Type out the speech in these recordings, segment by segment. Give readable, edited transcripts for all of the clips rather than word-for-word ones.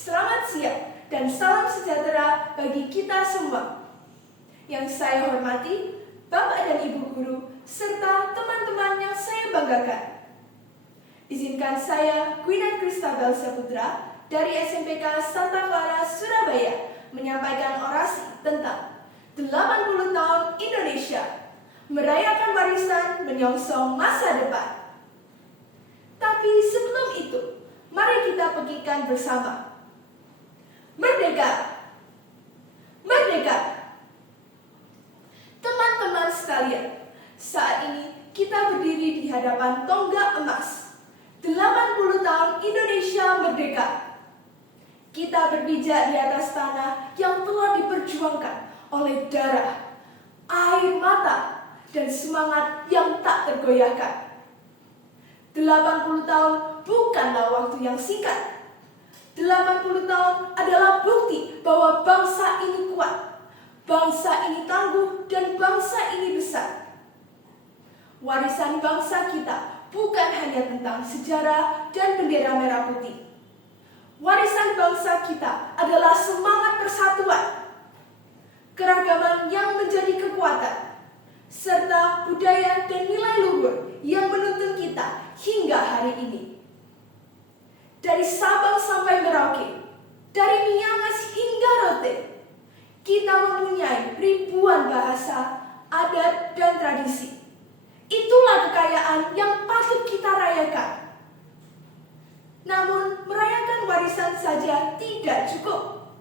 Selamat siang dan salam sejahtera bagi kita semua. Yang saya hormati, Bapak dan Ibu Guru, serta teman-teman yang saya banggakan. Izinkan saya, Gwinan Kristabel Saputra, dari SMPK Santa Clara, Surabaya, menyampaikan orasi tentang 80 tahun Indonesia, merayakan warisan menyongsong masa depan. Tapi sebelum itu, mari kita pegikan bersama. Merdeka! Merdeka! Teman-teman sekalian, saat ini kita berdiri di hadapan tonggak emas. 80 tahun Indonesia merdeka. Kita berpijak di atas tanah yang telah diperjuangkan oleh darah, air mata, dan semangat yang tak tergoyahkan. 80 tahun bukanlah waktu yang singkat. 80 tahun adalah bukti bahwa bangsa ini kuat, bangsa ini tangguh, dan bangsa ini besar. Warisan bangsa kita bukan hanya tentang sejarah dan bendera merah putih. Warisan bangsa kita adalah semangat persatuan, keragaman yang menjadi kekuatan, serta budaya dan nilai luhur yang menuntun kita hingga hari ini. Dari Sabang sampai Merauke, dari Miangas hingga Rote, kita mempunyai ribuan bahasa, adat, dan tradisi. Itulah kekayaan yang patut kita rayakan. Namun, merayakan warisan saja tidak cukup.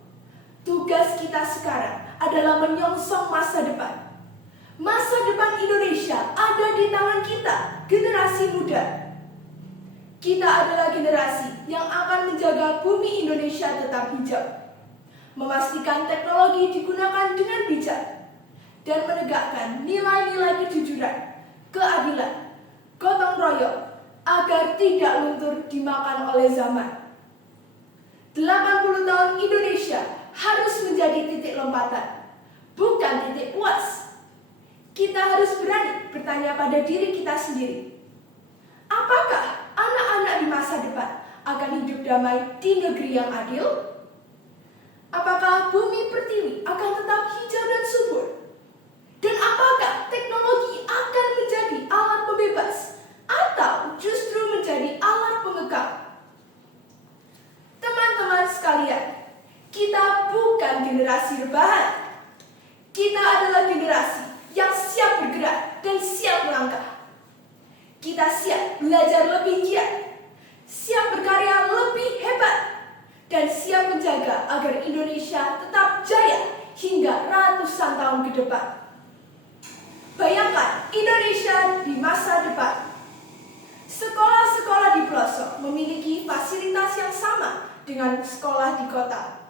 Tugas kita sekarang adalah menyongsong masa depan. Masa depan Indonesia ada di tangan kita, generasi muda. Kita adalah generasi yang akan menjaga bumi Indonesia tetap hijau, memastikan teknologi digunakan dengan bijak, dan menegakkan nilai-nilai kejujuran, keadilan, gotong royong, agar tidak luntur dimakan oleh zaman. 80 tahun Indonesia harus menjadi titik lompatan, bukan titik puas. Kita harus berani bertanya pada diri kita sendiri. Apakah anak-anak di masa depan akan hidup damai di negeri yang adil? Apakah bumi pertiwi akan tetap hijau dan subur? Dan apakah teknologi akan menjadi alat pembebas atau justru menjadi alat pengekang? Teman-teman sekalian, kita bukan generasi rebahan. Kita adalah generasi yang siap bergerak dan siap melangkah. Kita siap belajar lebih giat, siap berkarya lebih hebat, dan siap menjaga agar Indonesia tetap jaya hingga ratusan tahun ke depan. Bayangkan Indonesia di masa depan. Sekolah-sekolah di pelosok memiliki fasilitas yang sama dengan sekolah di kota.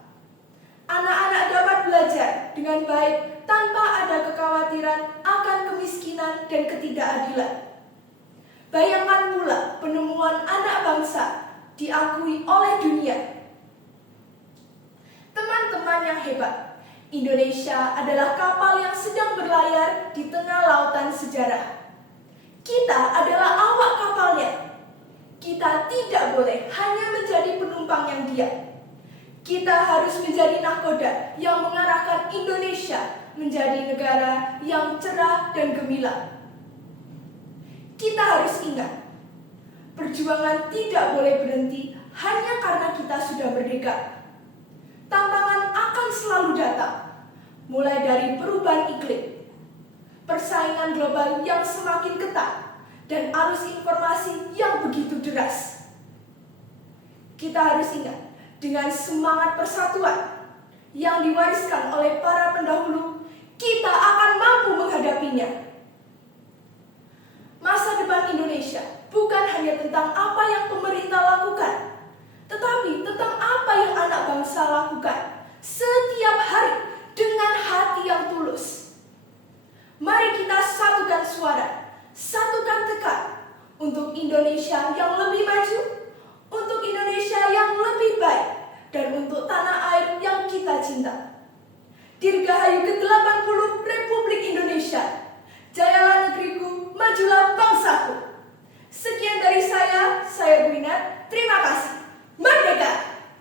Anak-anak dapat belajar dengan baik tanpa ada kekhawatiran akan kemiskinan dan ketidakadilan. Bayangkan pula penemuan anak bangsa diakui oleh dunia. Teman-teman yang hebat, Indonesia adalah kapal yang sedang berlayar di tengah lautan sejarah. Kita adalah awak kapalnya. Kita tidak boleh hanya menjadi penumpang yang diam. Kita harus menjadi nahkoda yang mengarahkan Indonesia menjadi negara yang cerah dan gemilang. Kita harus ingat, perjuangan tidak boleh berhenti hanya karena kita sudah merdeka. Tantangan akan selalu datang, mulai dari perubahan iklim, persaingan global yang semakin ketat, dan arus informasi yang begitu deras. Kita harus ingat, dengan semangat persatuan yang diwariskan oleh para pendahulu, kita akan mampu menghadapinya. Masa depan Indonesia bukan hanya tentang apa yang pemerintah lakukan, tetapi